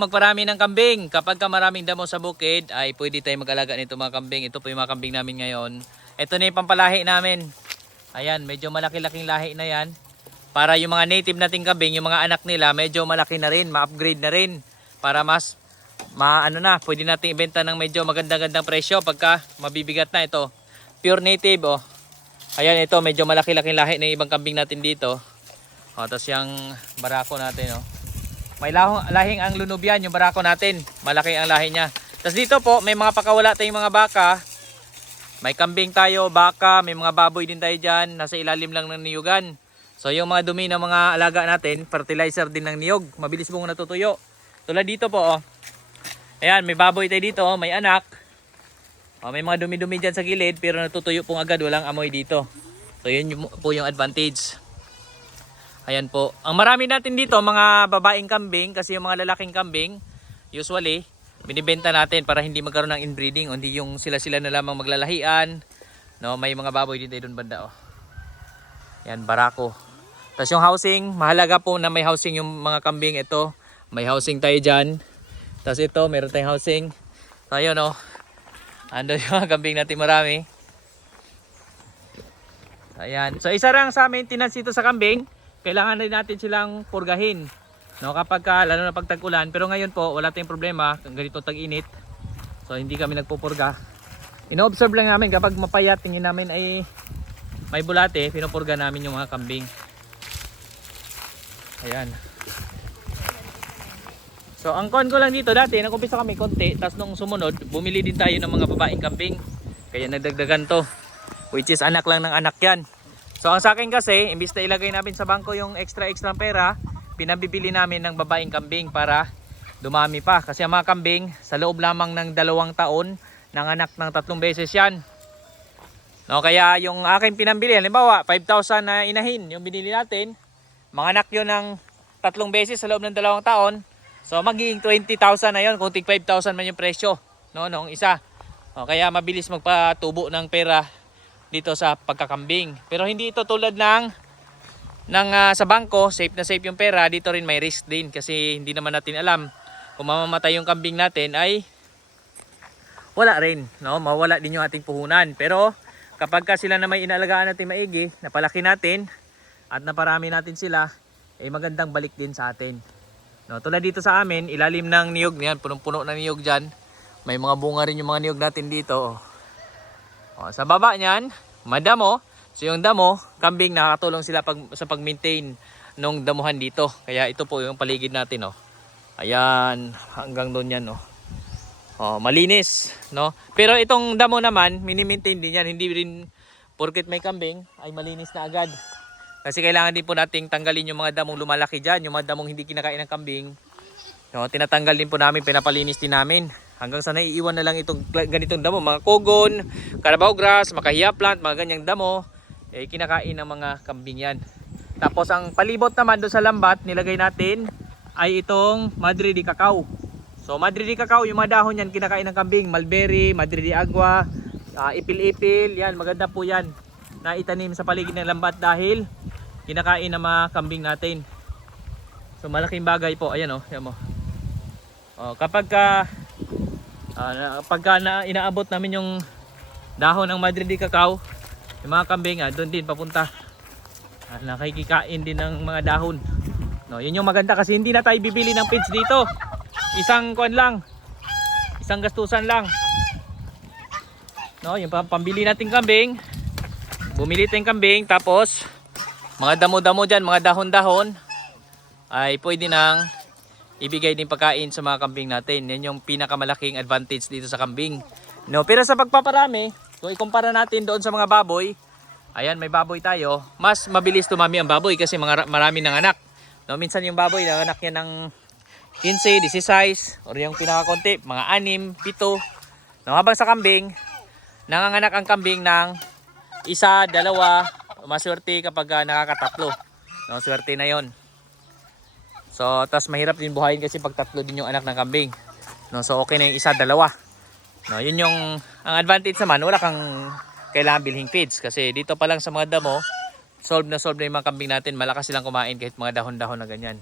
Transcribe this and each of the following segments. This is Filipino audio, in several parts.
Magparami ng kambing. Kapag ka maraming damo sa bukid, ay pwede tayo mag-alaga nito mga kambing. Ito po yung mga kambing namin ngayon. Ito na yung pampalahi namin. Ayan, medyo malaki-laking lahi na yan. Para yung mga native nating kambing, yung mga anak nila, medyo malaki na rin, ma-upgrade na rin. Para mas, pwede natin ibenta ng medyo magandang-gandang presyo pagka mabibigat na ito. Pure native, oh. Ayan, ito, medyo malaki-laking lahi ng ibang kambing natin dito. O, tapos yung barako natin, oh. May lahing ang lunubian, yung barako natin. Malaki ang lahi niya. Tapos dito po, may mga pakawala tayong mga baka. May kambing tayo, baka, may mga baboy din tayo dyan. Nasa ilalim lang ng niyugan. So yung mga dumi ng mga alaga natin, fertilizer din ng niyog. Mabilis pong natutuyo. Tulad dito po, oh. Ayan, may baboy tayo dito, oh. May anak. Oh, may mga dumi-dumi dyan sa gilid, pero natutuyo pong agad, walang amoy dito. So yun po yung advantage. Ayan po. Ang marami natin dito, mga babaeng kambing, kasi yung mga lalaking kambing, usually, binibenta natin para hindi magkaroon ng inbreeding, hindi yung sila-sila na lamang maglalahian. No, may mga baboy dito doon banda, oh. Yan, barako. Tapos yung housing, mahalaga po na may housing yung mga kambing. Ito, may housing tayo dyan. Tapos ito, meron tayong housing. So ayun, oh. Ando yung mga kambing natin marami. Ayan. So isa lang sa maintenance dito sa kambing, kailangan rin natin silang purgahin. No, kapag lalo na pag tag-ulan, pero ngayon po wala tayong problema, ganito tag-init. So hindi kami nagpupurga. Ino-observe lang namin kapag mapayat, tingin namin ay may bulate, pinupurga namin yung mga kambing. Ayan. So ang kon ko lang dito dati, nag-umpisa kami konti, tapos nung sumunod, bumili din tayo ng mga babaeng kambing. Kaya nagdagdagan to, which is anak lang ng anak yan. So ang sa akin kasi, imbis na ilagay namin sa bangko yung extra pera, pinabibili namin ng babaeng kambing para dumami pa. Kasi ang mga kambing, sa loob lamang ng 2 taon, nanganak ng 3 beses yan. No, kaya yung aking pinambili, halimbawa 5,000 na inahin yung binili natin, manganak yun ng 3 beses sa loob ng 2 taon. So magiging 20,000 na yun, kung tig 5,000 man yung presyo, no, nung isa. O, kaya mabilis magpatubo ng pera dito sa pagkakambing. Pero hindi ito tulad ng sa bangko, safe na safe yung pera. Dito rin may risk din kasi hindi naman natin alam kung mamamatay yung kambing natin ay wala rin, no? Mawala din yung ating puhunan. Pero kapag sila na may inaalagaan natin maigi, napalaki natin at naparami natin sila, eh magandang balik din sa atin. No, tulad dito sa amin, ilalim ng niyog niyan, punong-puno ng niyog diyan. May mga bunga rin yung mga niyog natin dito. O, sa baba niyan, madamo. So yung damo, kambing, nakakatulong sila sa pag-maintain nung damuhan dito. Kaya ito po yung paligid natin, oh. Ayan, hanggang doon yan, oh. Oh, malinis, no? Pero itong damo naman, mini-maintain din yan. Hindi rin porket may kambing ay malinis na agad. Kasi kailangan din po nating tanggalin yung mga damong lumalaki dyan, yung mga damong hindi kinakain ng kambing. No, tinatanggal din po namin, pinapalinis din namin. Hanggang sa naiiwan na lang itong ganitong damo, mga kogon, carabao grass, makahiya plant, mga ganyang damo, eh kinakain ng mga kambing yan. Tapos ang palibot naman doon sa lambat, nilagay natin ay itong Madre de Cacao. So Madre de Cacao, yung mga dahon yan kinakain ng kambing, mulberry, Madre de Agua, ipil-ipil, yan, maganda po yan na itanim sa paligid ng lambat dahil kinakain ng mga kambing natin. So malaking bagay po, ayan, oh, yan mo. Oh, kapag inaabot namin yung dahon ng Madre de Cacao, yung mga kambing doon din papunta. Nakikikain din ng mga dahon. No, yun yung maganda kasi hindi na tayo bibili ng feeds dito. Isang kuan lang. Isang gastusan lang. No, yung pambili nating kambing, bumili tayong kambing, tapos mga damo-damo diyan, mga dahon-dahon ay pwede nang ibigay din pagkain sa mga kambing natin. Yan yung pinakamalaking advantage dito sa kambing. No, pero sa pagpaparami, kung ikumpara natin doon sa mga baboy, ayan, may baboy tayo, mas mabilis tumami ang baboy kasi marami ng anak. No, minsan yung baboy, nanganak yan ng 15, 16, or yung pinakakonti, mga 6, 7. No, habang sa kambing, nanganganak ang kambing ng 1, 2, maswerte kapag nakakatatlo. No, swerte na yon. So, tas mahirap din buhayin kasi pag 3 din yung anak ng kambing. No, so okay na yung 1, 2. No, yun yung ang advantage naman, wala kang kailangan bilhing feeds kasi dito pa lang sa mga damo, solve na yung mga kambing natin, malakas silang kumain kahit mga dahon-dahon na ganyan.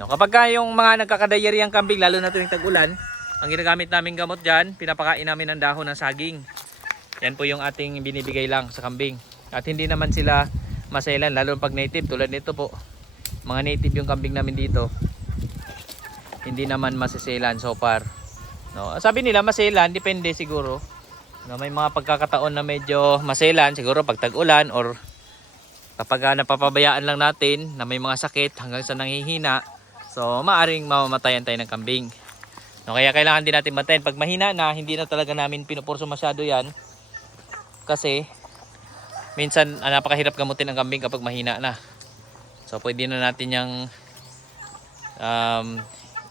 No, kapag ka yung mga nagkakadayari ang kambing, lalo na tuwing tag-ulan, ang ginagamit namin gamot dyan, pinapakain namin ng dahon ng saging. Yan po yung ating binibigay lang sa kambing. At hindi naman sila maselan, lalo pag native, tulad nito po. Mga native yung kambing namin dito. Hindi naman maseselan so far. No, sabi nila maselan, depende siguro. No, may mga pagkakataon na medyo maselan, siguro pag tag-ulan or kapag napapabayaan lang natin na may mga sakit hanggang sa nanghihina. So maaring mamamatayan tayo ng kambing. No, kaya kailangan din natin bantayan. Pag mahina na, hindi na talaga namin pinupurso masyado yan. Kasi minsan napakahirap gamutin ang kambing kapag mahina na. So pwede na natin yung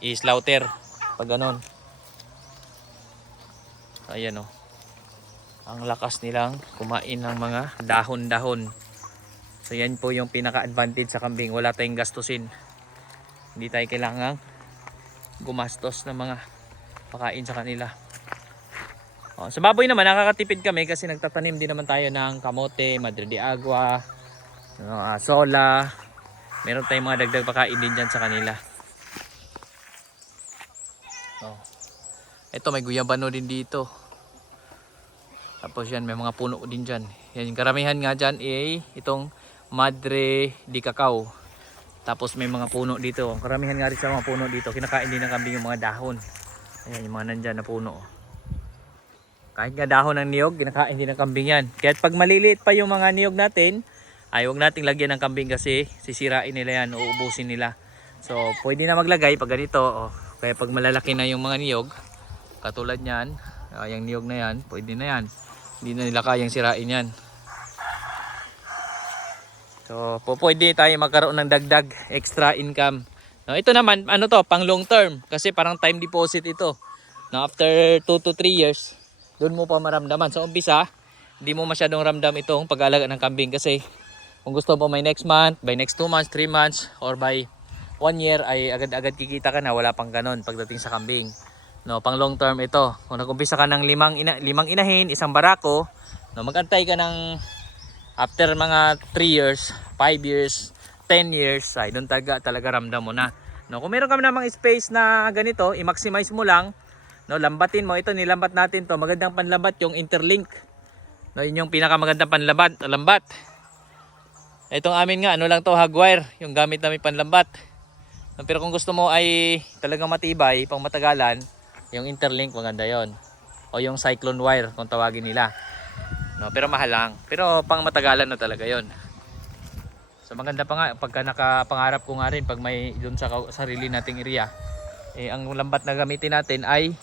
i-slaughter pag ganon. So ayan o. Ang lakas nilang kumain ng mga dahon-dahon. So yan po yung pinaka-advantage sa kambing. Wala tayong gastusin. Hindi tayo kailangang gumastos ng mga pakain sa kanila. Sa baboy naman nakakatipid kami kasi nagtatanim din naman tayo ng kamote, madre de agua, sola. Meron tayong mga dagdag pakain din dyan sa kanila. Ito may guyabano din dito. Tapos yan may mga puno din dyan. Yan, yung karamihan nga dyan ay itong madre de cacao. Tapos may mga puno dito. Karamihan nga rin sa mga puno dito. Kinakain din ng kambing yung mga dahon. Ayan yung mga nandyan na puno. Kahit nga dahon ng niyog, kinakain din ng kambing yan. Kaya pag maliliit pa yung mga niyog natin, ay huwag nating lagyan ng kambing kasi sisirain nila yan, uubusin nila. So pwede na maglagay pag ganito. Kaya pag malalaki na yung mga niyog, katulad nyan, yung niyog na yan, pwede na yan. Hindi na nila kayang sirain yan. So, pwede tayo magkaroon ng dagdag extra income. No, ito naman, ano to, pang long term. Kasi parang time deposit ito. No, after 2 to 3 years, doon mo pa maramdaman. Sa umpisa, hindi mo masyadong ramdam itong pag-aalaga ng kambing. Kasi kung gusto mo may next month, by next 2 months, 3 months, or by 1 year, ay agad-agad kikita ka na. Wala pang ganon pagdating sa kambing. No, pang long term ito. Kung nag-umpisa ka ng limang inahin, isang barako, no, mag-antay ka ng after mga 3 years, 5 years, 10 years, ay doon talaga ramdam mo na. No, kung meron ka namang space na ganito, i-maximize mo lang, no, lambatin mo. Ito nilambat natin to, magandang panlambat yung interlink. No, yun yung pinakamagandang lambat. Itong amin nga, ano lang to, hagwire, yung gamit namin panlambat. No, pero kung gusto mo ay talagang matibay, pang matagalan, yung interlink maganda yon. O yung cyclone wire kung tawagin nila. No, pero mahal lang. Pero pang matagalan na talaga yon. So maganda pa nga pagka nakapangarap ko nga rin pag may doon sa sarili nating area. Ang lambat na gamitin natin ay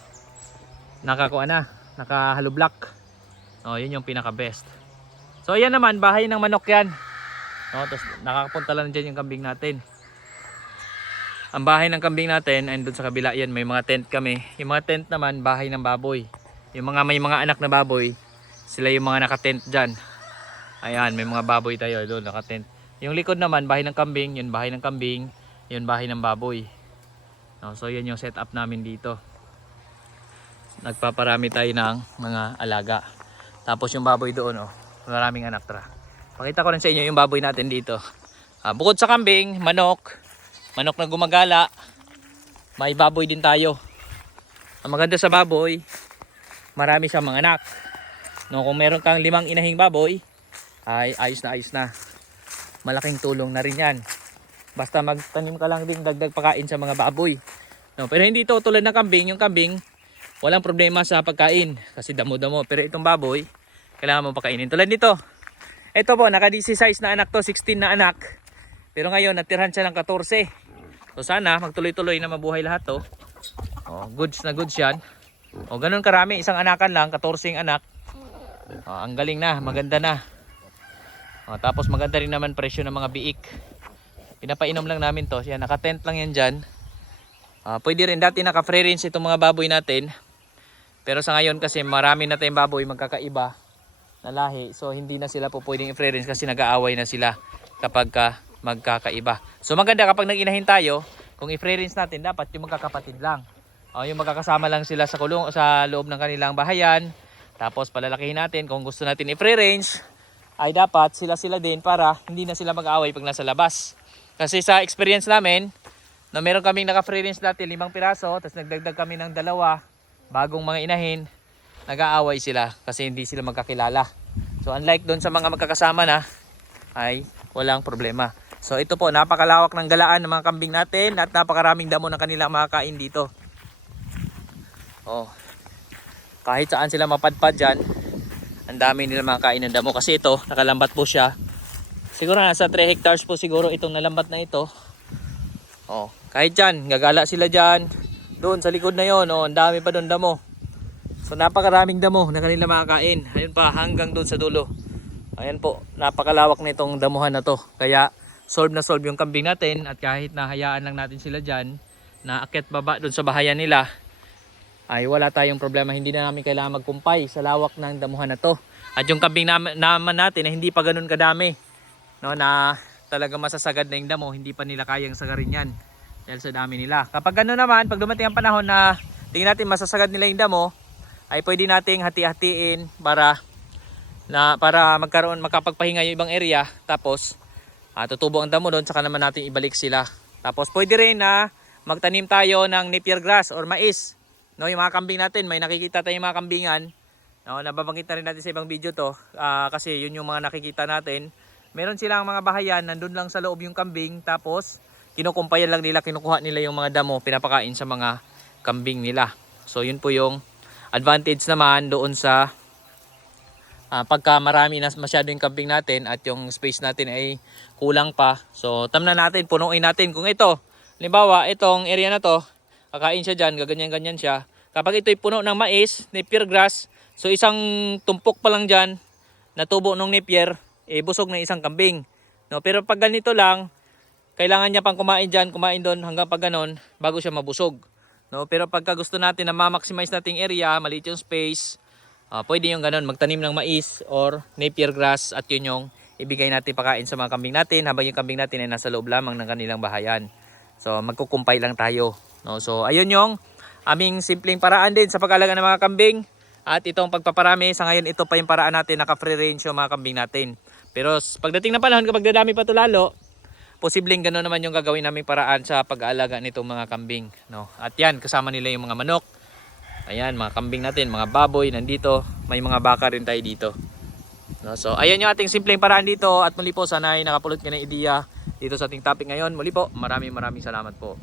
naka hollow block. No, yun yung pinaka best. So ayan naman, bahay ng manok yan. No, tapos nakakapunta lang dyan yung kambing natin. Ang bahay ng kambing natin ay doon sa kabila yan, may mga tent kami. Yung mga tent naman, bahay ng baboy. Yung mga may mga anak na baboy, sila yung mga nakatent dyan. Ayan, may mga baboy tayo doon, nakatent. Yung likod naman, bahay ng kambing, yun bahay ng kambing, yun bahay ng baboy. No, so yan yung setup namin dito. Nagpaparami tayo ng mga alaga. Tapos yung baboy doon, maraming anak. Pakita ko rin sa inyo yung baboy natin dito. Bukod sa kambing, manok na gumagala, may baboy din tayo. Ang maganda sa baboy, marami siyang mga anak. No, kung meron kang 5 inahing baboy, ay ayos na. Malaking tulong na rin yan. Basta magtanim ka lang din dagdag pagkain sa mga baboy. No, pero hindi ito tulad ng kambing. Yung kambing, walang problema sa pagkain kasi damo-damo. Pero itong baboy, kailangan mo pakainin. Tulad nito. Ito po, naka-16 na anak to, 16 na anak. Pero ngayon, natirhan siya ng 14. So sana, magtuloy-tuloy na mabuhay lahat to. Goods na goods yan. Ganun karami, isang anakan lang, 14 anak. Ang galing na, maganda na. Tapos maganda rin naman presyo ng mga biik. Pinapainom lang namin to. Yan, naka-tent lang yan dyan. Pwede rin, dati naka-free range itong mga baboy natin. Pero sa ngayon kasi marami na tayong baboy magkakaiba na lahi. So hindi na sila po pwedeng i-free range kasi nag-aaway na sila kapag magkakaiba. So maganda kapag nag-inahin tayo, kung i-free range natin dapat yung magkakapatid lang. Yung magkakasama lang sila sa loob ng kanilang bahayan. Tapos palalakihin natin, kung gusto natin i-free range, ay dapat sila din para hindi na sila mag-aaway pag nasa labas. Kasi sa experience namin, No, meron kaming naka-free range dati 5 piraso, tapos nagdagdag kami ng 2 bagong mga inahin. Nag-aaway sila kasi hindi sila magkakilala. So unlike doon sa mga magkakasama na ay walang problema. So ito po, napakalawak ng galaan ng mga kambing natin at napakaraming damo ng kanilang makakain dito. Oh. Kahit saan sila mapadpad dyan, ang dami nila makakain ng damo kasi ito, nakalambat po siya. Siguro nasa 3 hectares po siguro itong nalambat na ito. Oh, kahit dyan, gagala sila dyan. Doon sa likod na yon, oh, ang dami pa doon damo. So napakaraming damo na kanila makakain. Ayun pa, hanggang doon sa dulo. Ayan po, napakalawak na itong damuhan na to. Kaya solve na solve yung kambing natin. At kahit nahayaan lang natin sila dyan, na akyat baba doon sa bahayan nila, ay wala tayong problema. Hindi na namin kailangan magkumpay sa lawak ng damuhan na to. At yung kambing naman natin na hindi pa ganun kadami, no, na talaga masasagad na yung damo, hindi pa nila kayang sagarin yan dahil sa dami nila. Kapag gano'n naman, pag dumating ang panahon na tingin natin masasagad nila yung damo, ay pwede nating hati-hatiin para makapagpahinga yung ibang area. Tapos tutubo ang damo doon, saka naman natin ibalik sila. Tapos pwede rin na magtanim tayo ng napier grass or mais. No, yung mga kambing natin, may nakikita tayong mga kambingan. No, nababanggit na rin natin sa ibang video to, kasi yun yung mga nakikita natin. Meron silang mga bahayan, nandun lang sa loob yung kambing, tapos kinukumpayan lang nila, kinukuha nila yung mga damo, pinapakain sa mga kambing nila. So yun po yung advantage naman doon sa pagka marami na masyado yung kambing natin at yung space natin ay kulang pa. So tamnan natin, punuin natin. Kung ito, halimbawa itong area na to, kakain siya dyan, gaganyan-ganyan siya. Kapag ito'y puno ng mais, napier grass, so isang tumpok pa lang dyan na tubo ng napier, busog ng isang kambing. No, pero pag ganito lang, kailangan niya pang kumain dyan, kumain doon hanggang pag ganon, bago siya mabusog. No, pero pagka gusto natin na ma-maximize nating area, maliit yung space, pwede yung ganon, magtanim ng mais or napier grass at yun yung ibigay natin pakain sa mga kambing natin habang yung kambing natin ay nasa loob lamang ng kanilang bahayan. So magkukumpay lang tayo. No, so ayun yung aming simpleng paraan din sa pag-alaga ng mga kambing. At itong pagpaparami, sa ngayon ito pa yung paraan natin, naka-free range yung mga kambing natin. Pero pagdating ng panahon, kapag dadami pa ito lalo, posibleng gano'n naman yung gagawin namin paraan sa pag-aalaga nitong mga kambing. No? At yan, kasama nila yung mga manok. Ayan, mga kambing natin, mga baboy nandito. May mga baka rin tayo dito. No? So ayan yung ating simpleng paraan dito. At muli po, sana ay nakapulot ka ng ideya dito sa ating topic ngayon. Muli po, maraming salamat po.